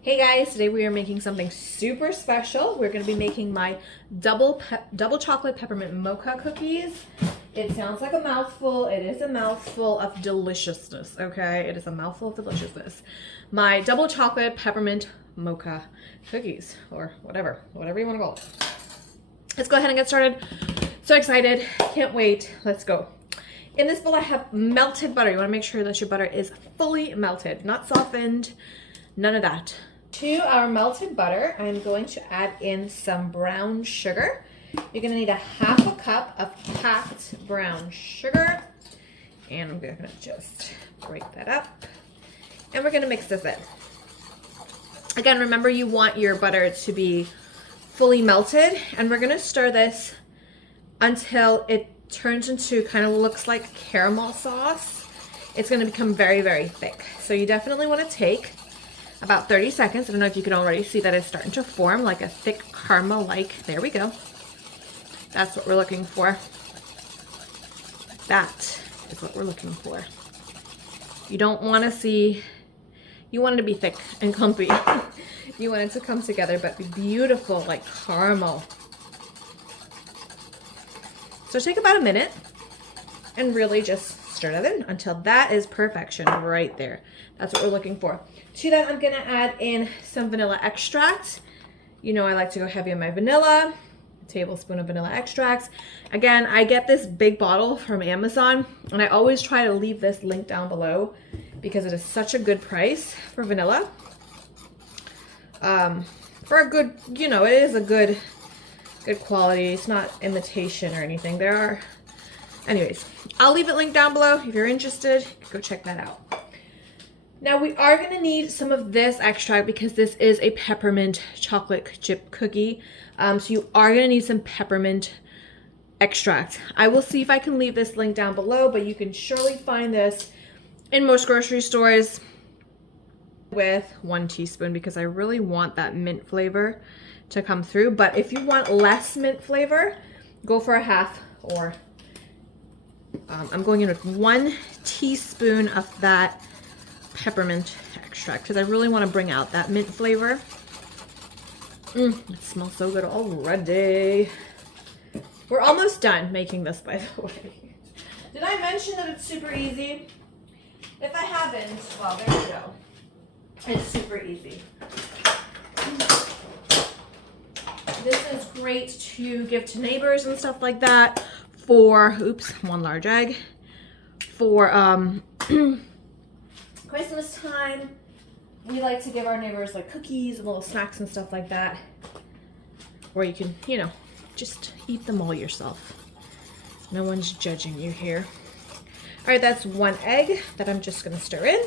Hey guys, today we are making something super special. We're going to be making my double chocolate peppermint mocha cookies. It sounds like a mouthful. It is a mouthful of deliciousness, okay? It is a mouthful of deliciousness. My double chocolate peppermint mocha cookies, or whatever you want to call it. Let's go ahead and get started. So excited. Can't wait. Let's go. In this bowl I have melted butter. You want to make sure that your butter is fully melted, not softened, none of that. To our melted butter, I'm going to add in some brown sugar. You're going to need a half a cup of packed brown sugar. And I'm going to just break that up. And we're going to mix this in. Again, remember you want your butter to be fully melted. And we're going to stir this until it turns into kind of looks like caramel sauce. It's going to become very, very thick. So you definitely want to take about 30 seconds. I don't know if you can already see that it's starting to form like a thick caramel-like. There we go. That's what we're looking for. That is what we're looking for. You don't want to see, you want it to be thick and clumpy. You want it to come together but be beautiful like caramel. So take about a minute and really just stir that in until that is perfection right there. That's what we're looking for. To that, I'm gonna add in some vanilla extract. You know I like to go heavy on my vanilla. A tablespoon of vanilla extract. Again, I get this big bottle from Amazon, and I always try to leave this link down below because it is such a good price for vanilla. For a good, you know, it is a good quality. It's not imitation or anything. There are, anyways, I'll leave it linked down below. If you're interested, go check that out. Now we are going to need some of this extract because this is a peppermint chocolate chip cookie. So you are going to need some peppermint extract. I will see if I can leave this link down below, but you can surely find this in most grocery stores with 1 teaspoon because I really want that mint flavor to come through. But if you want less mint flavor, go for a half, or I'm going in with 1 teaspoon of that peppermint extract because I really want to bring out that mint flavor. It smells so good already. We're almost done making this, by the way. Did I mention that it's super easy? If I haven't, well, there you go. It's super easy. This is great to give to neighbors and stuff like that for, oops, 1 large egg, for Christmas time. We like to give our neighbors like cookies and little snacks and stuff like that. Or you can, you know, just eat them all yourself. No one's judging you here. All right, that's 1 egg that I'm just gonna stir in.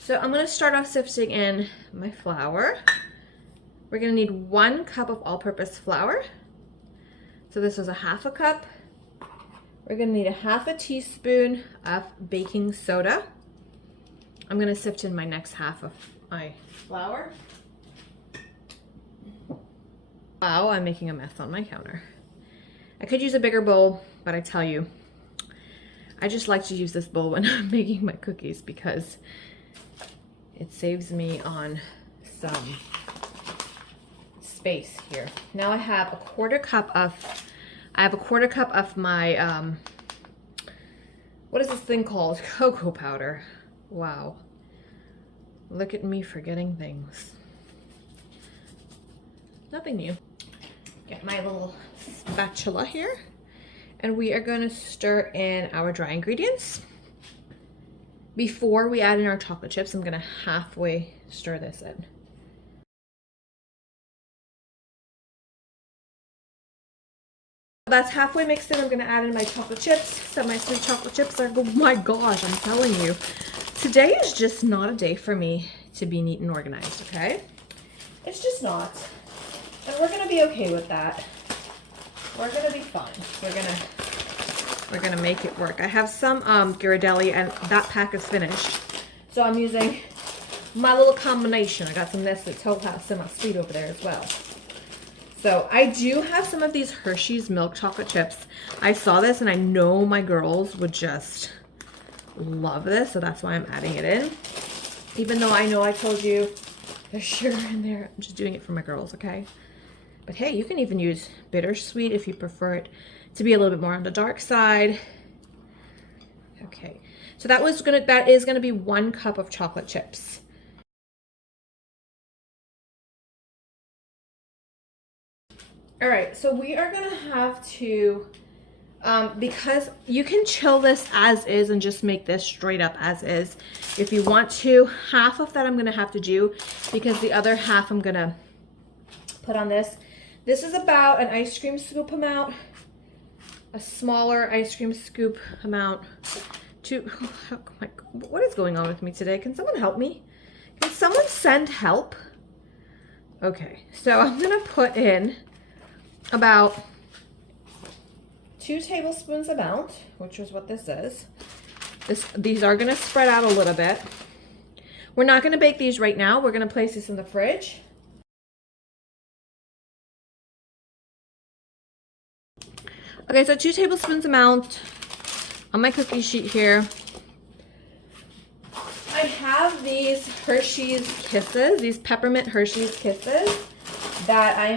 So I'm gonna start off sifting in my flour. We're gonna need 1 cup of all-purpose flour. So this is a half a cup. We're gonna need a half a teaspoon of baking soda. I'm gonna sift in my next half of my flour. Wow, I'm making a mess on my counter. I could use a bigger bowl, but I tell you, I just like to use this bowl when I'm making my cookies because it saves me on some space here. Now I have a quarter cup of my what is this thing called? Cocoa powder. Wow. Look at me forgetting things. Nothing new. Get my little spatula here, and we are going to stir in our dry ingredients. Before we add in our chocolate chips, I'm going to halfway stir this in. That's halfway mixed in. I'm going to add in my chocolate chips. So my sweet chocolate chips are, oh my gosh, I'm telling you. Today is just not a day for me to be neat and organized, okay? It's just not. And we're going to be okay with that. We're going to be fine. We're going to make it work. I have some Ghirardelli and that pack is finished. So I'm using my little combination. I got some Nestle Toll House semi-sweet over there as well. So I do have some of these Hershey's milk chocolate chips. I saw this and I know my girls would just love this, so that's why I'm adding it in. Even though I know I told you there's sugar in there, I'm just doing it for my girls, okay? But hey, you can even use bittersweet if you prefer it to be a little bit more on the dark side. Okay, so that is gonna be 1 cup of chocolate chips. All right, so we are gonna have to, because you can chill this as is and just make this straight up as is. If you want to, half of that I'm gonna have to do because the other half I'm gonna put on this. This is about an ice cream scoop amount, a smaller ice cream scoop amount. Oh my God, what is going on with me today? Can someone help me? Can someone send help? Okay, so I'm gonna put in about 2 tablespoons amount, which is what this is. These are gonna spread out a little bit. We're not gonna bake these right now. We're gonna place this in the fridge. Okay, so 2 tablespoons amount on my cookie sheet here. I have these Hershey's Kisses, these Peppermint Hershey's Kisses that I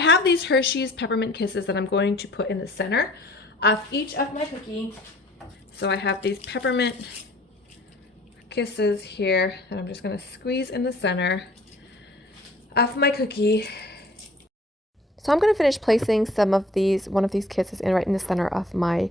have these Hershey's Peppermint Kisses that I'm going to put in the center of each of my cookie. So I have these Peppermint Kisses here that I'm just gonna squeeze in the center of my cookie. So I'm gonna finish placing one of these kisses right in the center of my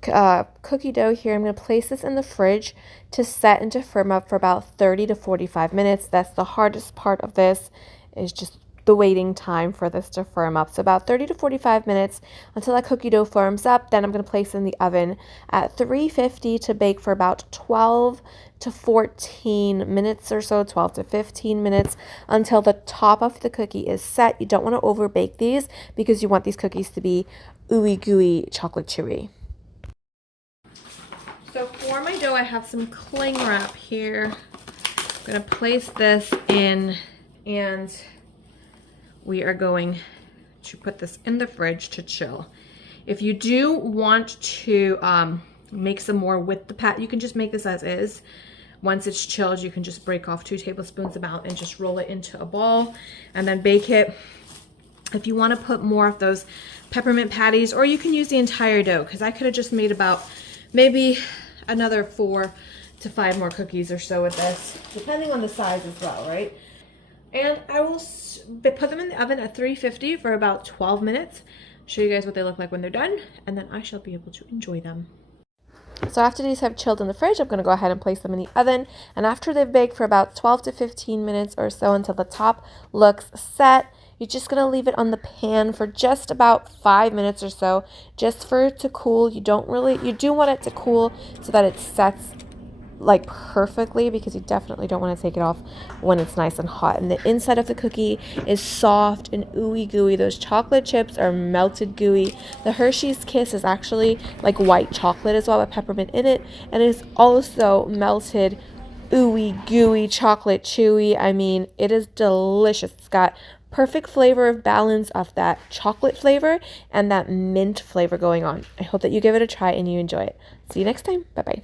cookie dough here. I'm gonna place this in the fridge to set and to firm up for about 30 to 45 minutes. That's the hardest part of this, is just the waiting time for this to firm up. So about 30 to 45 minutes until that cookie dough firms up. Then I'm going to place it in the oven at 350 to bake for about 12 to 14 minutes or so, 12 to 15 minutes until the top of the cookie is set. You don't want to over bake these because you want these cookies to be ooey gooey chocolate chewy. So for my dough, I have some cling wrap here. I'm going to place this in and we are going to put this in the fridge to chill. If you do want to make some more with the pat, you can just make this as is. Once it's chilled, you can just break off 2 tablespoons amount and just roll it into a ball and then bake it. If you want to put more of those peppermint patties, or you can use the entire dough, because I could have just made about maybe another 4 to 5 more cookies or so with this, depending on the size as well, right? And I will put them in the oven at 350 for about 12 minutes. Show you guys what they look like when they're done, and then I shall be able to enjoy them. So after these have chilled in the fridge, I'm going to go ahead and place them in the oven. And after they've baked for about 12 to 15 minutes or so until the top looks set, you're just going to leave it on the pan for just about 5 minutes or so, just for it to cool. You do want it to cool so that it sets like perfectly, because you definitely don't want to take it off when it's nice and hot. And the inside of the cookie is soft and ooey gooey. Those chocolate chips are melted gooey. The Hershey's Kiss is actually like white chocolate as well with peppermint in it, and it's also melted ooey gooey chocolate chewy. I mean, it is delicious. It's got perfect flavor of balance of that chocolate flavor and that mint flavor going on. I hope that you give it a try and you enjoy it. See you next time. Bye bye.